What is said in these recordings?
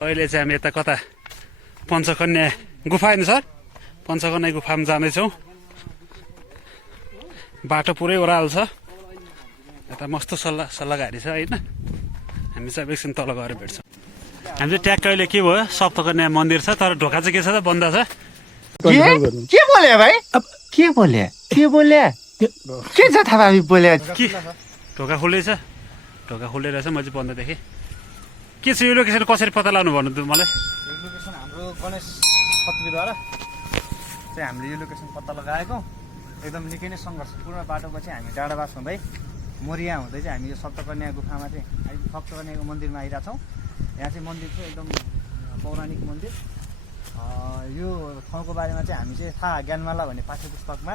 अहिले चाहिँ हामी यता कता पञ्चकन्या गुफा होइन सर पञ्चकन्या गुफामा जाँदैछौँ बाटो पुरै ओह्रालो छ यता मस्तो सल्लाहघारी छ होइन हामी चाहिँ एकछिन तल गएर भेट्छौँ हामी चाहिँ ट्याक्क अहिले के भयो सप्तकन्या मन्दिर छ तर ढोका चाहिँ के छ त बन्द छ के बोले भाइ के बोले के छ थाहा बोले के ढोका खुल्दै छ ढोका खुल्दै रहेछ म चाहिँ बन्द देखेँ के छ यो लोकेसन कसरी पत्ता लगाउनु भन्नु त मलाई यो लोकेसन हाम्रो गणेश खत्रीद्वारा चाहिँ हामीले यो लोकेसन पत्ता लगाएको एकदम निकै नै सङ्घर्षपूर्ण बाटोको चाहिँ हामी डाँडाबास हुँदै मोरिया हुँदै चाहिँ हामी यो सप्तकन्या गुफामा चाहिँ सप्तकन्याको मन्दिरमा आइरहेको छौँ यहाँ चाहिँ मन्दिर चाहिँ एकदम पौराणिक मन्दिर यो ठाउँको बारेमा चाहिँ हामी चाहिँ थाहा ज्ञानमाला भन्ने पाठ्य पुस्तकमा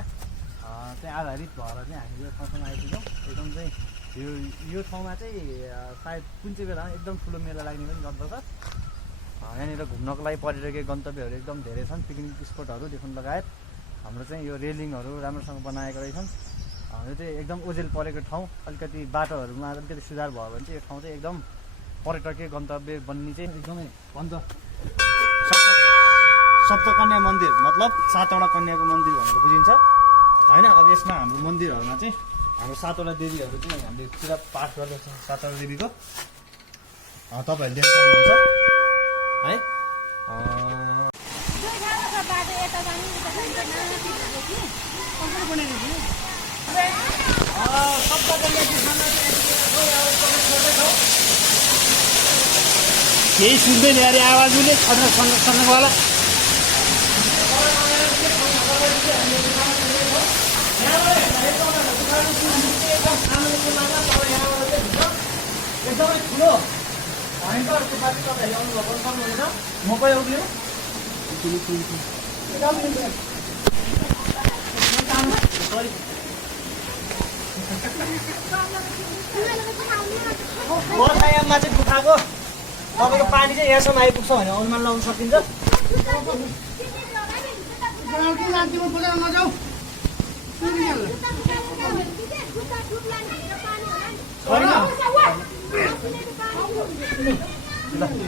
चाहिँ आधारित भएर चाहिँ हामी यो ठाउँसम्म आइपुग्यौँ एकदम चाहिँ यो ठाउँमा चाहिँ सायद कुन चाहिँ बेलामा एकदम ठुलो मेला लाग्ने पनि गर्दछ यहाँनिर घुम्नको लागि पर्यटकीय गन्तव्यहरू एकदम धेरै छन् पिकनिक स्पोटहरूदेखि लगायत हाम्रो चाहिँ यो रेलिङहरू राम्रोसँग बनाएको रहेछन् यो चाहिँ एकदम ओझेल परेको ठाउँ अलिकति बाटोहरूमा अलिकति सुधार भयो भने चाहिँ यो ठाउँ चाहिँ एकदम पर्यटकीय गन्तव्य बन्ने चाहिँ एकदमै भन्छ सप्तकन्या मन्दिर मतलब 7वटा कन्याको मन्दिर भनेर बुझिन्छ होइन अब यसमा हाम्रो मन्दिरहरूमा चाहिँ हाम्रो 7वटा देवीहरू चाहिँ हामीले पुरा पाठ गर्दछ 7वटा देवीको तपाईँहरूले देख्न सक्नुहुन्छ है केही सुन्दैन अरे आवाजले खतरा एकदमै ठुलो भयङ्कर गुफा चाहिँ तपाईँहरूले अनुभव गर्न सक्नुहुनेछ म कहिले उभियो बर्खायाममा चाहिँ गुफाको तपाईँको पानी चाहिँ यहाँसम्म आइपुग्छ भने अनुमान लगाउन सकिन्छ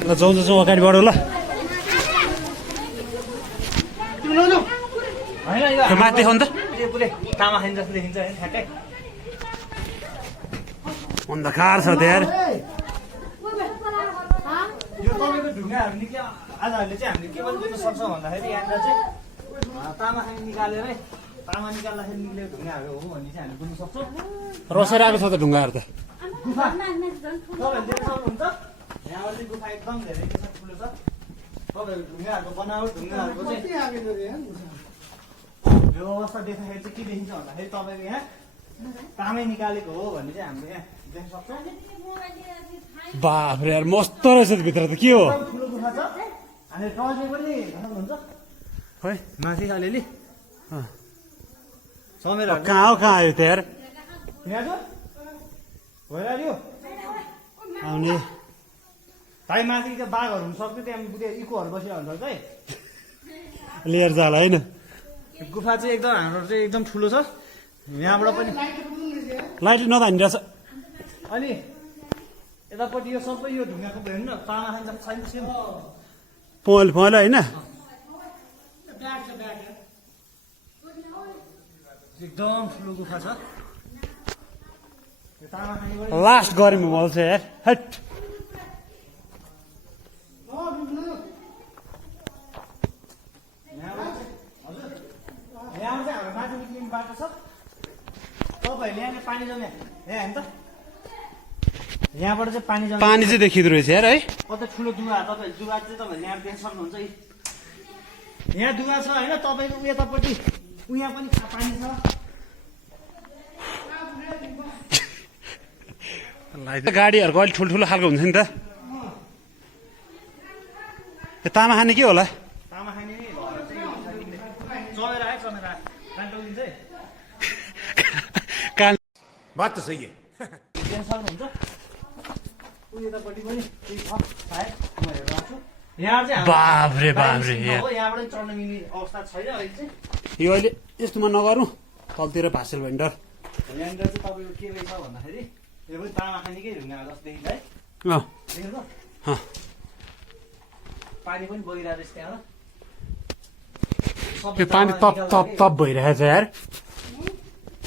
ल जाउँ अगाडि बढौँ ल माथि देखाउनु त पुरै तामा खाइन जस्तो देखिन्छ है ठ्याक्कै अन्धकार छ त्यहाँ यो तपाईँको ढुङ्गाहरू निक्ल्यो आजहरूले चाहिँ हामीले के पनि बुझ्न सक्छौँ भन्दाखेरि यहाँनिर चाहिँ तामा खाइ निकालेरै तामा निकाल्दाखेरि निक्लेको ढुङ्गाहरू हो भन्ने चाहिँ हामीले बुझ्न सक्छौँ रसेर आएको छ त ढुङ्गाहरू त गुफा तपाईँहरूले देख्न सक्नुहुन्छ यहाँबाट चाहिँ गुफा एकदम धेरै ठुलो छ तपाईँहरू ढुङ्गाहरूको बनावट ढुङ्गाहरूको चाहिँ यो अवस्था देख्दाखेरि चाहिँ के देखिन्छ भन्दाखेरि तपाईँको यहाँ तामै निकालेको हो भन्ने चाहिँ हामीले यहाँ देख्न सक्छौँ बाफ्रे यार मस्तो रहेछ भित्र त के हो ठुलो गुफा छ हामीले टर्चले पनि देखाउनुहुन्छ खै माथि अलिअलि समेर कहाँ आयो त यार यहाँ छ भइरह्यो आउने भाइ माथि त्यो बाघहरू हुन सक्छ त्यहाँ बुझ्यो इकोहरू बसिरहनु हुन्छ है लिएर जाला होइन गुफा चाहिँ एकदम हाम्रो चाहिँ एकदम ठुलो छ यहाँबाट पनि लाइट नधानिरहेछ अनि यतापट्टि यो सबै यो ढुङ्गाको भयो नि तामा खान्छ छैन सेम पहेँलो होइन एकदम ठुलो गुफा छ यो तामा खाने लास्ट गरेँ मल चाहिँ यार हट यहाँ चाहिँ हाम्रो माथि निक्लिने बाटो छ तपाईँहरूले यहाँनिर पानी जम्या यहाँ हेर्नु त यहाँबाट चाहिँ पानी जम्या पानी चाहिँ देखिँदो रहेछ यार है कतै ठुलो दुवा तपाईँ दुवा चाहिँ तपाईँहरूले यहाँ देख्न सक्नुहुन्छ यहाँ दुवा छ होइन तपाईँको यतापट्टि उहाँ पनि पानी छ गाडीहरूको अलिक ठुल्ठुलो खालको हुन्छ नि त यो तामा खाने के होला तामा खाने नै भएर चाहिँ चमेर आयो कान्टोलिन्छ है कान बात त सही है देख्न सक्नुहुन्छ ऊ यतापट्टि पनि केही छ सायद म हेरेर आएको छु यहाँ चाहिँ बाफ्रे यहाँबाट चढ्न मिल्ने अवस्था छैन अहिले चाहिँ यो अहिले यस्तोमा नगरौँ तलतिर भासेल भने डर यहाँनिर चाहिँ तपाईँको के रहेछ भन्दाखेरि यो पनि तामा खानेकै ढुङ्गा जस्तो देखिन्छ है अँ देख्नु त पानी पनि बगिरहेको रहेछ त्यहाँबाट त्यो पानी तप तप तप भइरहेछ यार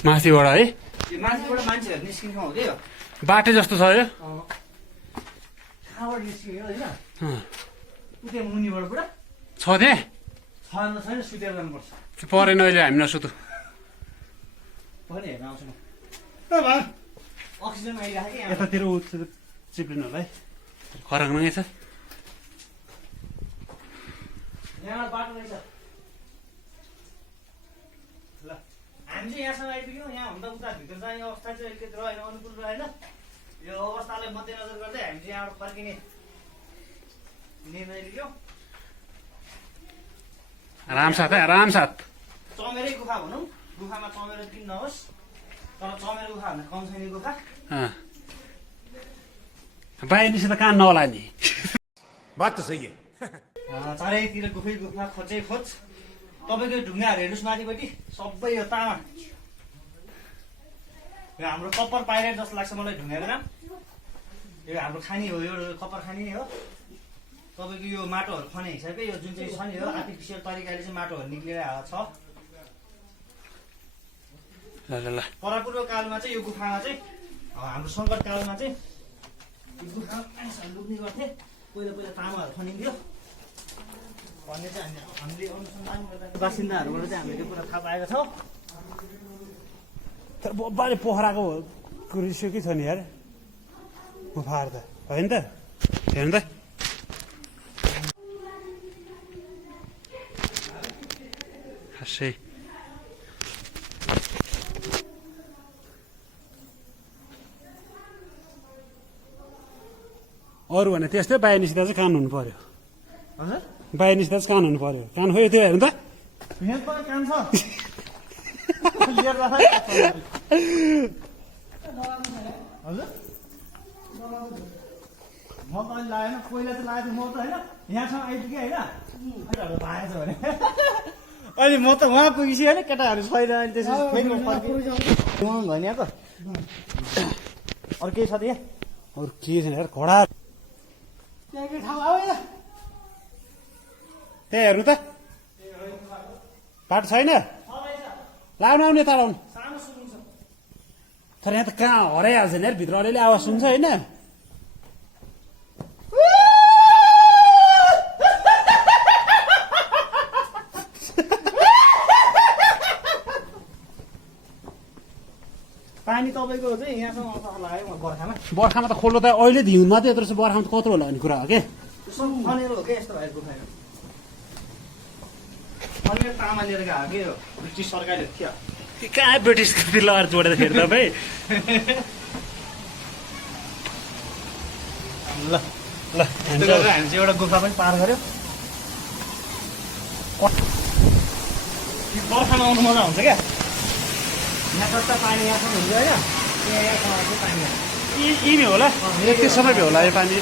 माथिबाट है यो माथिबाट मान्छेहरू निस्किनु हुँदै हो बाटो जस्तो छ यो कहाँबाट निस्कियो होइन अँ, उतै मुनिबाट पुरा छ त्यहाँ छैन सुतेर जानुपर्छ त्यो परेन अहिले हामी नसुतु पनि हेर्न आउँछु म अक्सिजन आइरहेको कि यहाँ यतातिर ऊ चिप्लिनु होला है खराङमै छ यहाँ बाटो रहेछ ल हामी चाहिँ यहाँसम्म आइपुग्यौँ यहाँ हुँदा उता भित्र जाने अवस्था चाहिँ अलिकति रहेन अनुकूल रहेन यो अवस्थालाई मध्यनजर गर्दै हामी चाहिँ यहाँबाट फर्किने निर्णय लियौँ आरामसाथ है आरामसाथ चमेरै गुफा भनौँ गुफामा चमेरो किन नहोस् तर चमेरो गुफा भन्दा कम छैन गुफा अँ। बाहिरसित कहाँ नहोला नि बात त सही चारैतिर गुफै गुफा खोजै खोज तपाईँको ढुङ्गाहरू हेर्नुहोस् माथिपट्टि सबै यो तामा यो हाम्रो कप्पर पाइरहेको जस्तो लाग्छ मलाई ढुङ्गाको नाम यो हाम्रो खानी हो यो कप्पर खानी नै हो तपाईँको यो माटोहरू खने हिसाबले यो जुन चाहिँ छ नि यो आर्टिफिसियल तरिकाले चाहिँ माटोहरू निक्लिएर छ ल ल ल परापूर्व कालमा चाहिँ यो गुफामा चाहिँ हाम्रो सङ्कट कालमा चाहिँ यो गुफामा मानिसहरू लुक्ने गर्थे पहिला पहिला तामाहरू खनिन्थ्यो भन्ने चाहिँ हामीले अनुसन्धान गर्दा बासिन्दाहरूबाट चाहिँ हामीले त्यो कुरा थाहा पाएका छौँ तर बाले पोखराको रिस्यो के छ नि यार गुफाहरू त होइन त हेर्नु त खासै अरू भने त्यस्तै बाहिर निस्किँदा चाहिँ कान हुनु पर्यो हजुर बाहिर निस्किँदा चाहिँ कान हुनु पर्यो कान खोइ त्यो हेर्नु त यहाँ पनि काम छ लिएर जाँदा हजुर म त अहिले लागेन पहिला चाहिँ लागेको थिएँ म त होइन यहाँसम्म आइपुगेँ होइन केटाहरू लागेछ भने अनि म त उहाँ पुगेपछि होइन केटाहरू छैन अनि त्यसपछि फेरि म फर्केँ भयो नि यहाँ त अरू केही छ त यहाँ अरू के छैन यार घोडा त्यहाँ केही ठाउँ आयो यहाँ त्यहाँ हेर्नु त बाटो छैन लाउनु आउने यता लाउनु सानो सुन्नु छ तर यहाँ त कहाँ हराइहाल्छ नि यार भित्र अलिअलि आवाज सुन्छ होइन पानी तपाईँको चाहिँ यहाँसम्म आउँछ होला है बर्खामा बर्खामा त खोल्नु त अहिले हिउँ मात्रै यत्रो छ बर्खामा त कत्रो होला भन्ने कुरा हो के यसो खनेर हो क्या यस्तो भएको गुफामा खनेर तामा लिएर गएको के हो ब्रिटिस सरकारले थियो कहाँ ब्रिटिस पिल्लर जोडेर तपाईँ ल ल हामी चाहिँ एउटा गुफा पनि पार गऱ्यो बर्खामा आउनु मजा हुन्छ क्या यहाँ कता पानी यहाँसम्म हुन्छ होइन यहाँसम्म पानी यिनी होला त्यसमै भ्यो होला यो पानी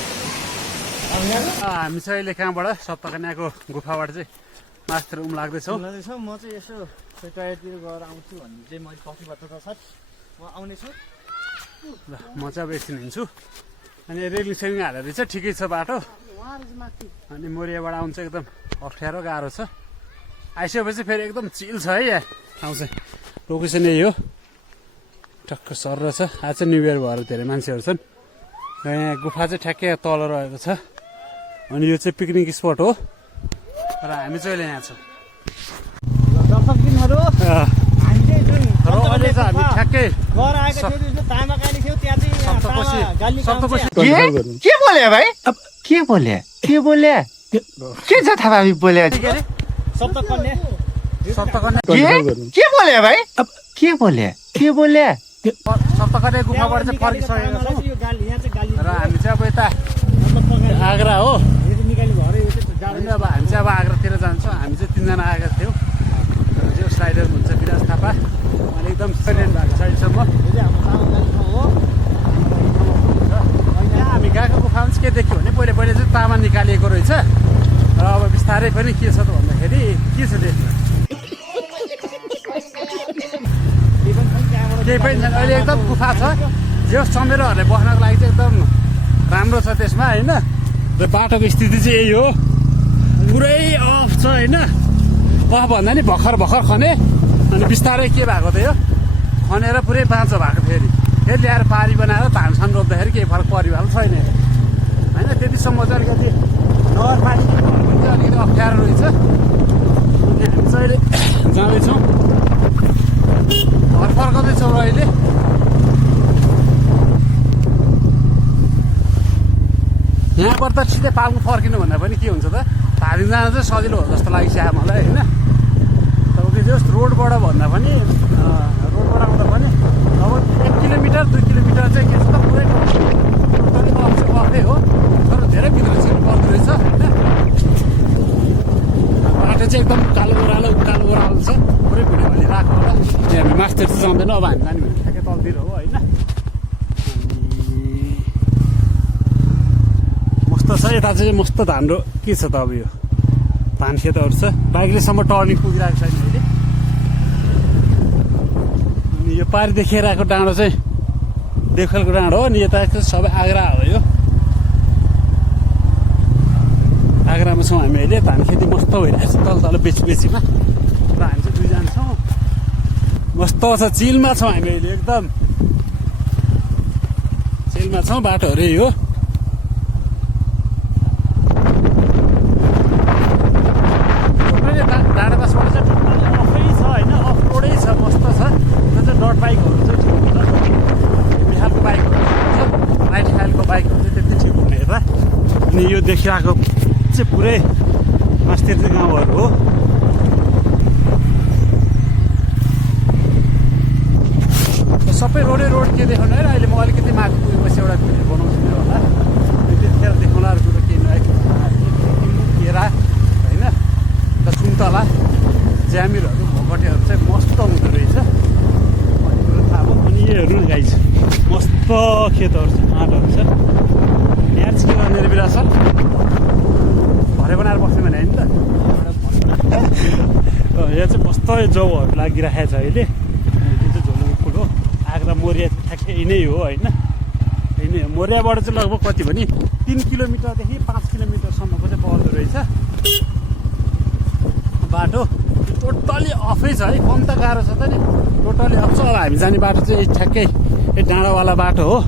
अब यहाँ हामी चाहिँ अहिले कहाँबाट सप्तकन्याको गुफाबाट चाहिँ मास्तिर लाग्दैछौँ छ म चाहिँ यसो टयरतिर गएर आउँछु भन्ने चाहिँ मैले प्रतिबद्धता छ म आउनेछु ल म चाहिँ अब एकछिन हिँड्छु अनि रेलिङ सेलिङ हालेर चाहिँ ठिकै छ बाटो अनि मोरियाबाट आउनु चाहिँ एकदम अप्ठ्यारो गाह्रो छ आइसकेपछि फेरि एकदम चिल छ है यहाँ ठाउँ चाहिँ लोकेसन यही हो टक्क सर छ आज चाहिँ न्यु इयर भएर धेरै मान्छेहरू छन् र यहाँ गुफा चाहिँ ठ्याक्कै तल रहेको छ अनि यो चाहिँ पिकनिक स्पट हो र हामी चाहिँ अहिले यहाँ छौँ दर्शक दिनहरू हामी चाहिँ जुन र अहिले चाहिँ हामी ठ्याक्कै गएर आएको थियो जुन तामाकाली थियो त्यहाँ चाहिँ सप्तकोशी के बोले भाइ के बोले के बोले के जथाभावी बोले सप्तकन्या के बोले भाइ के बोले के बोले सप्तकन्या गुफाबाट चाहिँ फर्किसकेका छौँ र हामी चाहिँ अब यता आग्रा हो होइन अब हामी चाहिँ अब आग्रातिर जान्छौँ हामी चाहिँ तिनजना आएका थियौँ जो स्लाइडर हुन्छ विराज थापा अनि एकदम साइलेन्ट भएको छ अहिलेसम्म हामी गएको गुफामा चाहिँ के देख्यो भने पहिले पहिले चाहिँ तामा निकालिएको रहेछ र अब बिस्तारै पनि के छ त भन्दाखेरि के छ त्यसमा केही पनि छैन अहिले एकदम गुफा छ जो चमेरोहरूले बस्नको लागि चाहिँ एकदम राम्रो छ त्यसमा होइन र बाटोको स्थिति चाहिँ यही हो पुरै अफ छ होइन अफ भन्दा नि भर्खर खने अनि बिस्तारै के भएको थियो खनेर पुरै बाँचो भएको फेरि ल्याएर पारी बनाएर धानसान रोप्दाखेरि केही फरक परिवार छैन होइन त्यतिसम्म चाहिँ अलिकति नगरपालिका चाहिँ अलिकति अप्ठ्यारो रहेछ अनि हामी चाहिँ अहिले जाँदैछौँ घर फर्काउँदैछौँ र अहिले यहाँबाट त सिधै पाल्नु फर्किनु भन्दा पनि के हुन्छ त धादिङ जान चाहिँ सजिलो हो जस्तो लागिसक्यो मलाई होइन तपाईँको जस्ट रोडबाट भन्दा पनि रोडबाट आउँदा पनि अब 1 किलोमिटर 2 किलोमिटर चाहिँ के छ त पुरै टोटली अफै हो तर धेरै भित्र छिर्नु पर्दो रहेछ होइन बाटो चाहिँ एकदम उकालो ओह्रालो छ पुरै भिडियो भने राख्नु होला हामी मास्टर चाहिँ जाँदैन अब हामी जाने भने ठ्याक्कै तलतिर हो होइन मस्त छ यता चाहिँ मस्त धान के छ त अब यो धान खेतहरू छ बाइकलेसम्म टर्निङ पुगिरहेको छैन अहिले अनि यो पारि देखेर आएको डाँडो चाहिँ देखेलको डाँडो हो अनि यता सबै आग्रा हो यो आग्रामा छौँ हामी अहिले धान खेती मस्त भइरहेको छ तल बेचीमा र हामी चाहिँ दुईजना छौँ मस्त छ चिलमा छौँ हामी अहिले एकदम चिलमा छौँ बाटोहरू यही हो डाँडाबासबाट चाहिँ अफै छ होइन अफ रोडै छ मस्त छ त्यो चाहिँ डट बाइकहरू चाहिँ ठिक हुन्छ बिहारको बाइकहरू हुन्छ राइट खालको बाइकहरू चाहिँ त्यति ठिक हुने हेर्दा अनि यो देखिरहेको चाहिँ पुरै मास्तिर चाहिँ गाउँहरू हो सबै रोड के देखाउनु है अहिले म अलिकति माथि पुगेपछि एउटा भिडियो बनाउँछु होला त्यतिखेर देखाउला अरू कुरो केही नआएको केरा होइन सुन्तला ज्यामिरहरू भोगटेहरू चाहिँ मस्त हुँदो रहेछ भन्ने कुरो थाहा भयो अनि यो हेर्नु न गाइस मस्त खेतहरू छ माटोहरू छ यहाँ चाहिँ के गर्नेर बिरा सर घरै बनाएर बस्ने भने होइन त यहाँ चाहिँ मस्त जौहरू लागिरहेको छ अहिले त्यो चाहिँ झोलुको फुल हो आग्रा मोरिया ठ्याक्कै यही नै हो होइन यही नै हो मोरियाबाट चाहिँ लगभग कति भने 3 किलोमिटरदेखि 5 किलोमिटरसम्मको चाहिँ पर्दो रहेछ बाटो टोटल्ली अफै छ है कम त गाह्रो छ त नि टोटल्ली अफ छ अब हामी जाने बाटो चाहिँ ठ्याक्कै यो डाँडावाला बाटो हो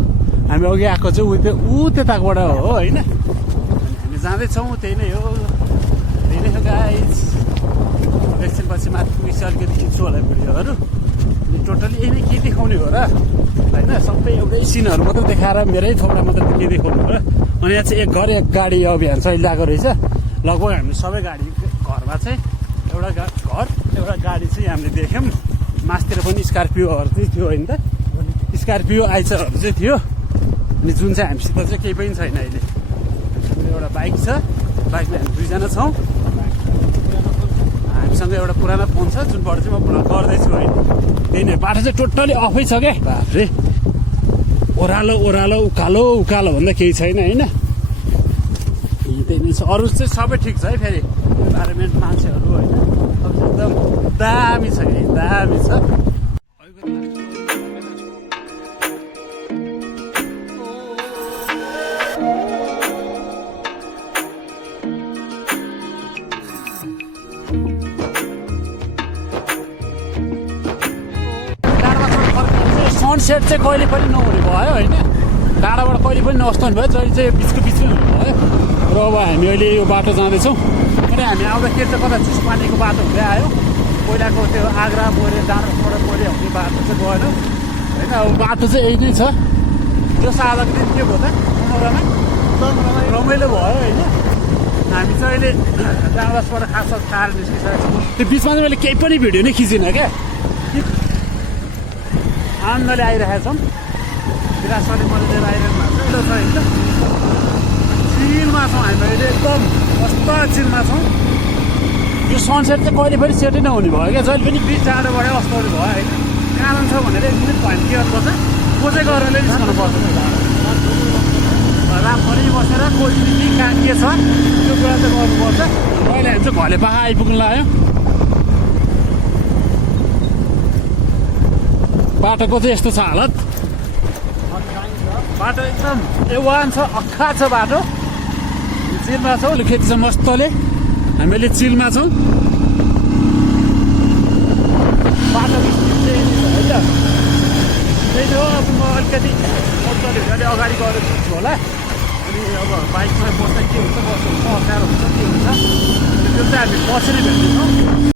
हामी अघि आएको चाहिँ ऊ त्यताबाट हो होइन अनि हामी जाँदैछौँ त्यही नै हो गाइस एकछिनपछि माथि पुगेपछि अलिकति खिच्छु होला भिडियोहरू अनि टोटल्ली यही नै के देखाउने हो र होइन सबै एउटै सिनहरू मात्रै देखाएर मेरै थोपडा मात्रै के देखाउनु हो र अनि यहाँ चाहिँ एक घर एक गाडी अभियान चाहिँ लगाएको रहेछ लगभग हामी सबै गाडी घरमा चाहिँ एउटा घर एउटा गाडी चाहिँ हामीले देख्यौँ मासतिर पनि स्कर्पियोहरू चाहिँ थियो होइन त स्कर्पियो आइसरहरू चाहिँ थियो अनि जुन चाहिँ हामीसित चाहिँ केही पनि छैन अहिले एउटा बाइक छ बाइकमा हामी दुईजना छौँ हामीसँग एउटा पुरानो फोन छ जुनबाट चाहिँ म भ्लग गर्दैछु होइन त्यही नै बाटो चाहिँ टोटल्ली अफै छ क्या बाफ्रे ओह्रालो उकालो भन्दा केही छैन होइन त्यही नै छ अरू चाहिँ सबै ठिक छ है फेरि इन्भाइरोमेन्ट मान्छेहरू होइन एकदम दामी छ कि दामी छ सनसेट चाहिँ कहिले पनि नहुने भयो होइन डाँडाबाट कहिले पनि नअस्ताउनु भयो जहिले चाहिँ बिचमै हुनु भयो र अब हामी अहिले यो बाटो जाँदैछौँ अनि हामी आउँदाखेरि चाहिँ कता चिसपानीको बाटो हुँदै आयो पहिलाको त्यो आग्रा मोरे डाँडाबाट मोरे हुने बाटो चाहिँ गएन होइन अब बाटो चाहिँ यही नै छ त्यो साधाको दिन के भयो त रमाइलो भयो होइन हामी चाहिँ अहिले डाँडाबाट खास खाएर निस्किसकेको छौँ त्यो बिचमा चाहिँ मैले केही पनि भिडियो नै खिचिनँ क्या आनन्दले आइरहेका छौँ विरासले मैले लिएर आइरहेको भएको छ होइन चिलमा छौँ हामी अहिले एकदम कस्तो चिलमा छौँ यो सनसेट चाहिँ कहिले पनि सेटै नहुने भयो क्या जहिले पनि बिच डाँडोबाट अस्ताउने भयो होइन कारण छ भनेर एक मिनट भयो के गर्नुपर्छ कोचै गरेर निस्कनु पर्छ रामभरि बसेर कोचिङ कहाँ के छ त्यो कुरा चाहिँ गर्नुपर्छ अहिले हामी चाहिँ घले पाखा आइपुग्नु लाग्यो बाटोको चाहिँ यस्तो छ हालत बाटो एकदम A1 छ अख्खा छ बाटो चिलमा छ खेती छ मस्तले हामीले चिलमा छौँ बाटोको स्थिति चाहिँ है त त्यही हो अब म अलिकति मजाले अगाडि गएर छु होला अनि अब बाइकमा बस्दा के हुन्छ बस्नु अप्ठ्यारो हुन्छ के हुन्छ त्यो चाहिँ हामी बसेर भेट्दैछौँ